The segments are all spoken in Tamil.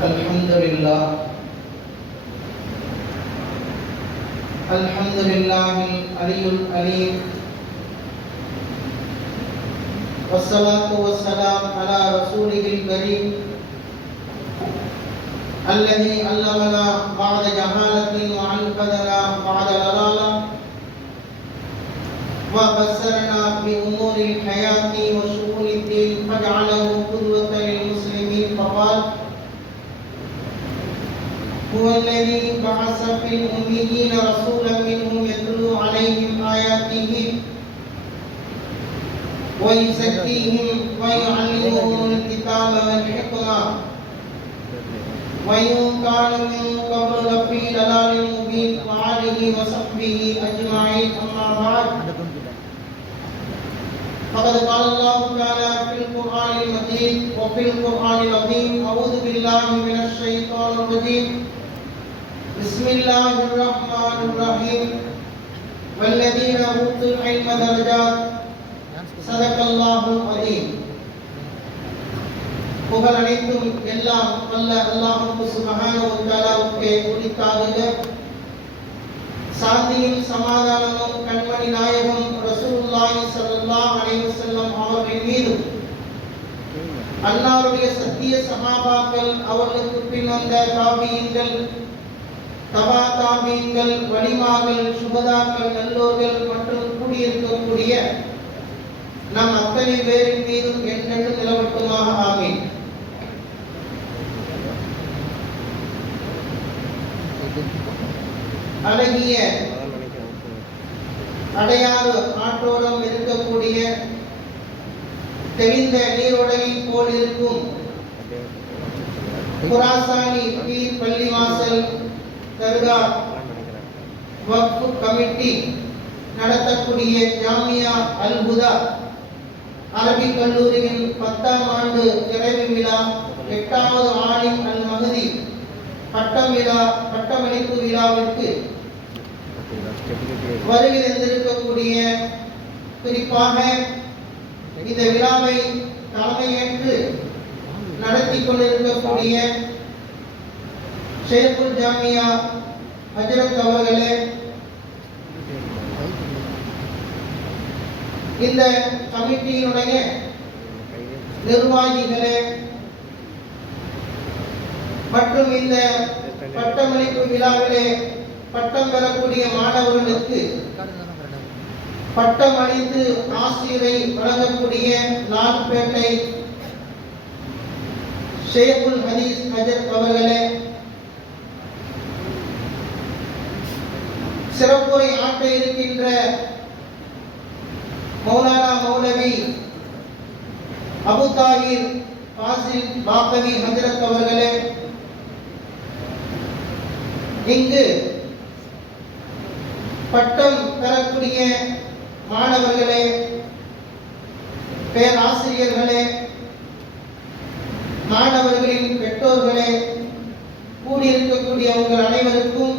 الحمد لله العلي العليم، والصلاة والسلام على رسوله الكريم الذي علمنا بعد جهالة وأنقذنا بعد ضلالة وبصرنا بأمور الحياة وشؤون الدين فجعله قدوة للمسلمين فقال: هو الذي بعث في الأميين رسولا منهم يتلو عليهم آياته ويزكيهم ويعلمهم الكتاب والحكمة وإن كانوا من قبل لفي ضلال مبين وآله وصحبه أجمعين. أما بعد، فقد قال الله تعالى في القرآن المجيد وفي القرآن العظيم: أعوذ بالله من الشيطان الرجيم، بسم الله الرحمن الرحيم، والذين أوتوا العلم درجات. صدق الله العظيم. புகழ் அனைத்தும் எல்லாம் வல்ல அல்லாஹ் சுப்ஹானஹு வ தஆலாவுக்கே உரித்தாகுக. சாந்தியும் சமாதானமும் கண்மணி நாயகம் ரசூலுல்லாஹி ஸல்லல்லாஹு அலைஹி வஸல்லம் அவர்கள் மீதும், அன்னாருடைய சத்திய சஹாபாக்கள், அவர்களுக்கு பின் வந்த தாபீன்கள், தபா தாபீன்கள், வலிமார்கள், சுஹதாக்கள், நல்லோர்கள் மற்றும் கூடியிருக்கக்கூடிய நம் அத்தனை பேரின் மீதும் என்றென்றும் நிலவட்டுமாக. ஆமீன். அழகிய அடையாறு ஆற்றோரம் இருக்கக்கூடிய தெளிந்த நீரோடையை போல் இருக்கும் குராசானி பீர் பள்ளிவாசல் தர்கா வக்ஃப் கமிட்டி நடத்தக்கூடிய ஜாமியா அல் ஹுதா அரபிக் கல்லூரியின் 10ஆம் ஆண்டு நிறைவு விழா, 8வது ஆலிம் அல் மஹதி பட்டமளிப்பு விழாவிற்கு வருகை தந்திருக்கக்கூடிய, குறிப்பாக இந்த விழாவை தலைமையேற்று நடத்தி கொண்டிருக்கக்கூடிய ஷேகுல் ஜாமியா ஹஜ்ரத் அவர்களே, இந்த கமிட்டியினுடைய நிர்வாகிகளே மற்றும் இந்த பட்டமளிப்பு விழாவிலே பட்டம் பெறக்கூடிய மாணவர்களுக்கு பட்டம் அளித்து ஆசிரியரை வழங்கக்கூடிய லால்பேட்டை ஷேகுல் ஹதீஸ் ஹஜரத் அவர்களே, சிறப்புரை ஆற்ற இருக்கின்ற மௌலானா மௌலவி அபு தாஹிர் ஃபாசில் பாக்கவி ஹஜரத் அவர்களே, இங்கு பட்டம் பெறக்கூடிய மாணவர்களே, பேராசிரியர்களே, மாணவர்களின் பெற்றோர்களே, கூடியிருக்கக்கூடிய உங்கள் அனைவருக்கும்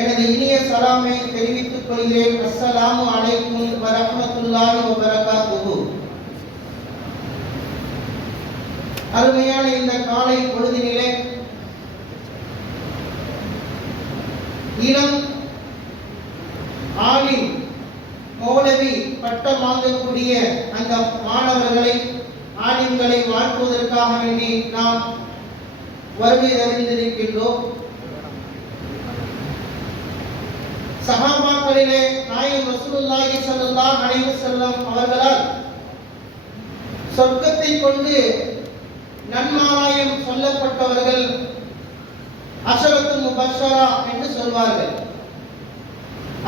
எனது இனிய சலாமை தெரிவித்துக் கொள்கிறேன். அஸ்ஸலாமு அலைக்கும் வரஹ்மத்துல்லாஹி வ பரகாத்துஹு. அருமையான இந்த காலை பொழுதினிலே இளம் ஆலிம் மௌலவி பட்டம் வாங்கக்கூடிய அந்த மாணவர்களை, ஆலிம்களை வாழ்த்துவதற்காக வேண்டி நாம் வருகை அறிந்திருக்கின்றோம். சஹாபாக்களிலே நாயகம் ரசூலுல்லாஹி ஸல்லல்லாஹு அலைஹி வஸல்லம் அவர்களால் சொர்க்கத்தை கொண்டு நன்மாராயம் சொல்லப்பட்டவர்கள் அஷரத்து முபஷரா என்று சொல்வார்கள்.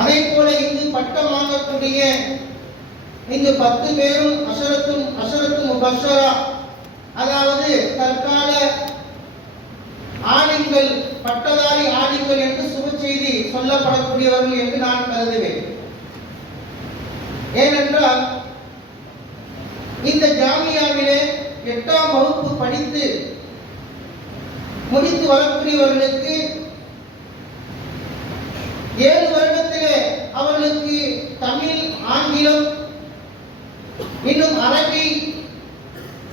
அதே போல இங்கு பட்டம் வாங்கக்கூடிய இங்கு 10 பேரும் அஷரத்து முபஷரா, அதாவது தற்கால ஆலிம்கள், பட்டதாரி ஆலிம்கள் என்று சுப செய்தி சொல்லப்படக்கூடியவர்கள் என்று நான் கருதுவேன். ஏனென்றால் இந்த ஜாமியாவிலே 8ஆம் வகுப்பு படித்து முடித்து வரக்கூடியவர்களுக்கு 7 வருடத்திலே அவர்களுக்கு தமிழ், ஆங்கிலம், இன்னும் அரபி,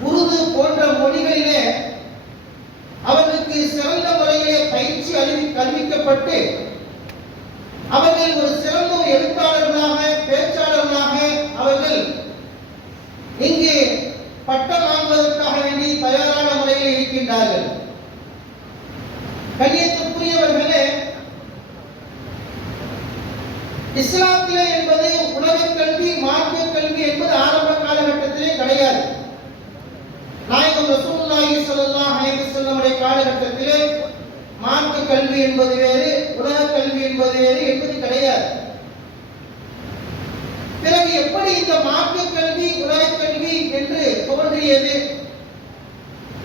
உருது போன்ற மொழிகளிலே அவர்களுக்கு பயிற்சி கல்விக்கப்பட்டு அவர்கள் ஒரு சிறந்த ஒரு எழுத்தாளர்களாக பேச்சாளர்களாக அவர்கள் இங்கு பட்டம் வாங்குவதற்காக வேண்டி தயாரான முறையில் இருக்கின்றார்கள். கண்ணியத்திற்குரியவர்களே, இஸ்லாத்திலே என்பது உலக கல்வி மார்க்க கல்வி என்பது ஆரம்ப காலகட்டத்திலே கிடையாது. நாயகம் ரசூலுல்லாஹி ஸல்லல்லாஹு அலைஹி வஸல்லம் உடைய காலகட்டத்திலே மார்க்க கல்வி என்பது வேறு, உலக கல்வி என்பது வேறு என்பது கிடையாது. பிறகு எப்படி இந்த மார்க்க கல்வி உலக கல்வி என்று தோன்றியது?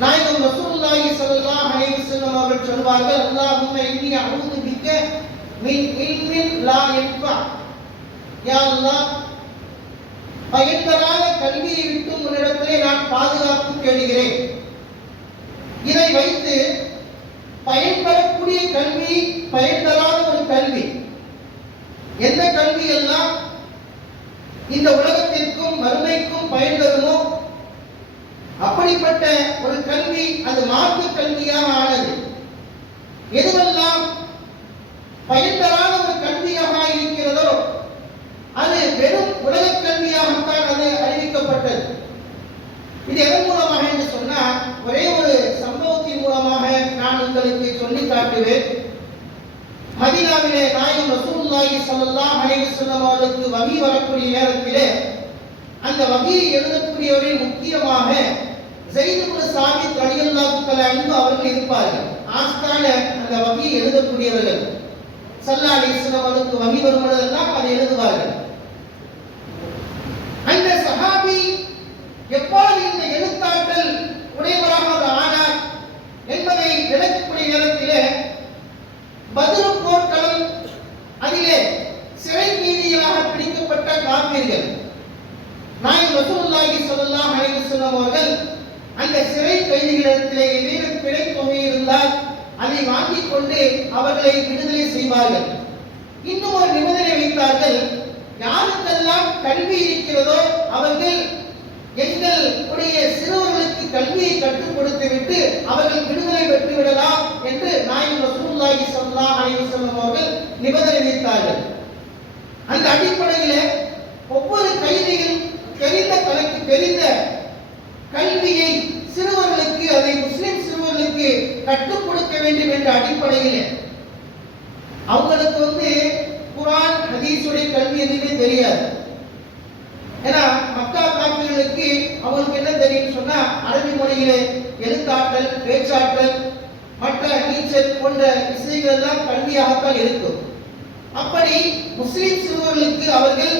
நாயகம் ரசூலுல்லாஹி ஸல்லல்லாஹு அலைஹி வஸல்லம் அவர்கள் சொல்வார்கள், அல்லாஹும்ம இன்னி அஊது பிக்க மின் இல்மின் லா யன்ஃபா. யா அல்லாஹ், பயன்தராத கல்வியை விட்டு உன்னிடத்திலே நான் பாதுகாப்பு தேடுகிறேன். இதை வைத்து பயன்படக்கூடிய கல்வி, பயன்தராத ஒரு கல்வி, எந்த கல்வி எல்லாம் இந்த உலகத்திற்கும் மறுமைக்கும் பயன் தருமோ அப்படிப்பட்ட ஒரு கல்வி அது மார்க்க கல்வியாக ஆனது. எதுவெல்லாம் பயன்தராத ஒரு கல்வியாக இருக்கிறதோ அது வெறும் உலக கல்வியாகத்தான் அது அறிவிக்கப்பட்டது. இது எதன் மூலமாக என்று சொன்னால், ஒரே ஒரு சம்பவத்தின் மூலமாக நான் உங்களுக்கு சொல்லி காட்டுவேன். மதீனாவிலே நாயகம் ரசூலுல்லாஹி ஸல்லல்லாஹு அலைஹி வஸல்லம் அவர்களுக்கு வஹி வரக்கூடிய நேரத்திலே அந்த வஹியை எழுதக்கூடியவரில் முக்கியமாக ஸைத் இப்னு சாபித் ரலியல்லாஹு தஆலா அன்ஹு அவர்கள் இருப்பார்கள். ஆஸ்தான அந்த வஹியை எழுதக்கூடியவர்கள். ஸல்லல்லாஹு அலைஹி வஸல்லம் அவர்களுக்கு வஹி வரும்போதெல்லாம் அதை எழுதுவார்கள். அந்த சஹாபி எப்போது இந்த எழுத்தாற்றல் உடையவராக ஆனார் என்பதை விளக்கக்கூடிய நேரத்திலே பத்ர் போர்க்களம், அதிலே சிறை கைதிகளாக பிடிக்கப்பட்ட காபிர்கள், நாயகம் ரசூலுல்லாஹி ஸல்லல்லாஹு அலைஹி வஸல்லம் அவர்கள் அந்த சிறை கைதிகளிடத்திலே ஏதேனும் பிழை தொகை இருந்தால் அதை வாங்கிக் கொண்டு அவர்களை விடுதலை செய்வார்கள். இன்னும் ஒரு நிபந்தனை வைத்தார்கள், யாருக்கெல்லாம் கல்வி இருக்கிறதோ அவர்கள் எங்களுடைய சிறுவர்களுக்கு கல்வியை கற்றுக் கொடுத்து விட்டு அவர்கள் விடுதலை பெற்று விடலாம் என்று நாயகம் ரசூலுல்லாஹி ஸல்லல்லாஹு அலைஹி வஸல்லம் அவர்கள் நிபந்தனை வைத்தார்கள். அந்த அடிப்படையில் ஒவ்வொரு கைதியும் தெரிந்த கல்வியை சிறுவர்களுக்கு, அதை முஸ்லிம் சிறுவர்களுக்கு கற்றுக் கொடுக்க வேண்டும் என்ற அடிப்படையில் அவங்களுக்கு குர்ஆன் ஹதீஸுடைய கல்வி எதுவுமே தெரியாது. ஏன்னா மக்கா காப்பிர்களுக்கு அவங்களுக்கு என்ன தெரியும் சொன்னா, அரபி மொழியிலே எழுத்தாற்றல், பேச்சாற்றல், மற்ற நீச்சல் போன்ற விஷயங்கள் எல்லாம் கல்வியாகத்தான் இருக்கும். அப்படி முஸ்லிம் சிறுவர்களுக்கு அவர்கள்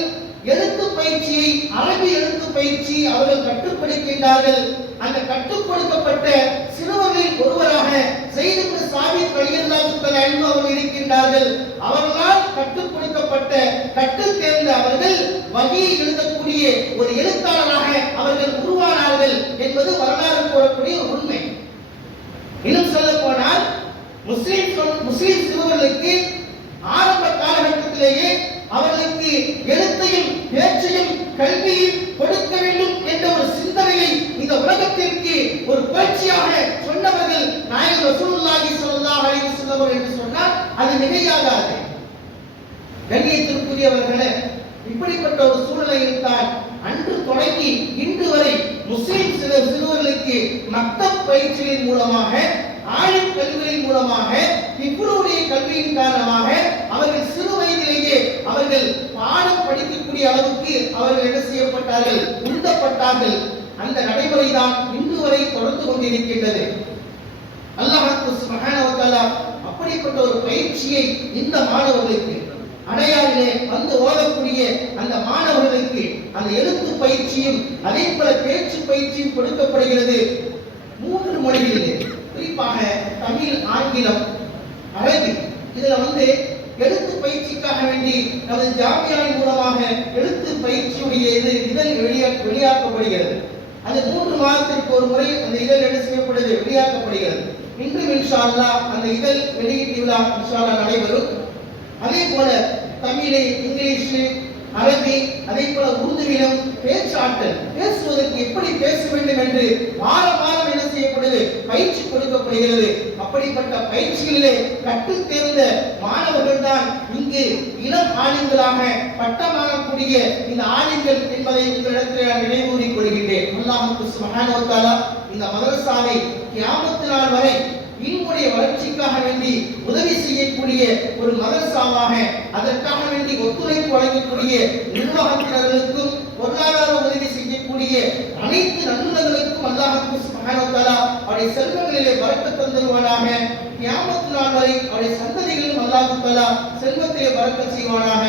எழுத்து பயிற்சியை, அரபி எழுத்து பயிற்சி அவர்கள் கற்றுக் கொடுக்கின்றார்கள். அந்த கற்றுக் கொடுக்கப்பட்ட சிறுவர்களில் ஒருவராக ஸைத் இப்னு சாபித் ரலியல்லாஹு தஆலா அன்ஹு அவர்கள் இருக்கின்றார்கள். அவர்களால் கற்றுக் கொடுக்கப்பட்ட, கற்றுத் தேர்ந்த அவர்கள் வஹியை எழுதக்கூடிய ஒரு எழுத்தாளராக அவர்கள் உருவானார்கள் என்பது வரலாறு கூறக்கூடிய ஒரு உண்மை. இன்னும் சொல்ல போனால் முஸ்லிம் சிறுவர்களுக்கு ஆரம்ப காலகட்டத்திலேயே அவர்களுக்கு எழுத்தையும் பேச்சையும் கல்வியும் கொடுக்க வேண்டும் என்ற ஒரு சிந்தனையை இந்த உலகத்திற்கு ஒரு புரட்சியாக சொன்னவர்கள் நாயகம் ரசூலுல்லாஹி ஸல்லல்லாஹு அலைஹி வஸல்லம் என்று சொன்னால் அது மிகையாகாது. கண்ணியத்திற்குரியவர்களே, இப்படிப்பட்ட ஒரு சூழ்நிலையில் தான் அன்று தொடங்கி இன்று வரை முஸ்லிம் சிறுவர்களுக்கு மக்தப் பயிற்சியின் மூலமாக, ஆலிம் கல்வியின் மூலமாக, இப்ருடைய கல்வியின் காரணமாக அவர்கள் சிறு வயதிலேயே அவர்கள் பாடம் படிக்கக்கூடிய அளவுக்கு அவர்கள் என்ன செய்யப்பட்டார்கள், உந்தப்பட்டார்கள். அந்த நடைமுறை தான் இன்று வரை தொடர்ந்து கொண்டிருக்கின்றது. அல்லாஹ் சுப்ஹானஹு வ தஆலா அப்படிப்பட்ட ஒரு பயிற்சியை இந்த மாணவர்களுக்கு, அடையாறிலே வந்து ஓதக்கூடிய அந்த மாணவர்களுக்கு அந்த எழுத்து பயிற்சியும் அதே போல பேச்சு பயிற்சியும் கொடுக்கப்படுகிறது. 3 மொழிகளிலே, குறிப்பாக தமிழ், ஆங்கிலம், அரபி. இதுல எழுத்து பயிற்சிக்காக வேண்டி நமது ஜாமியாவின் மூலமாக எழுத்து பயிற்சியுடைய இதழ் வெளியாக்கப்படுகிறது. அது 3 மாதத்திற்கு ஒரு முறை அந்த இதழ் என்ன செய்யப்படுது, வெளியாக்கப்படுகிறது. இன்று இன்ஷா அல்லாஹ் அந்த இதழ் வெளியீட்டு விழா இன்ஷா அல்லாஹ் நடைபெறும். அதே போல தமிழ், இங்கிலீஷ், அரபி, அதே போல உருதுவிலும் பேச்சாற்றல், பேசுவதற்கு எப்படி பேச வேண்டும் என்று வாரம் வாரம் என்ன செய்யப்படுது, பயிற்சி கொடுக்கப்படுகிறது. அப்படிப்பட்ட பயிற்சிகளிலே கற்றுத் தேர்ந்த மாணவர்கள் தான் இங்கு இளம் ஆலிம்களாக பட்டம் வாங்கக்கூடிய இந்த ஆலிம்கள் என்பதை உங்களிடத்தில் நான் நினைவூறிக் கொள்கின்றேன். அல்லாஹ் சுப்ஹானஹு வ தஆலா இந்த மதரசாவை கியாமத் நாள் வரை இன்னுடைய வளர்ச்சிக்காக வேண்டி உதவி செய்யக்கூடிய ஒரு மதரசாவாக, அதற்காக வேண்டி ஒத்துழைப்பு வழங்கக்கூடிய நிர்வாகத்தினர்களுக்கும் பொருளாதார உதவி செய்யக்கூடிய அனைத்து நல்லுள்ளங்களுக்கும் அல்லாஹ் சுப்ஹானஹு வ தஆலா அவருடைய செல்வங்களிலே பரக்கத் தந்தருவானாக. கியாமத் நாள் வரை அவருடைய சந்ததிகளும் அல்லாஹ் தஆலா செல்வத்திலே பரக்கத் செய்வானாக.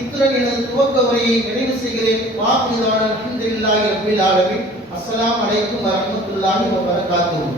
இத்துடன் எனது துவக்க உரையை நிறைவு செய்கிறேன். வாஹிதான அல்ஹம்துலில்லாஹி ரப்பில் ஆலமீன். அஸ்ஸலாமு அலைக்கும் வரஹ்மத்துல்லாஹி வ பரகாத்துஹு.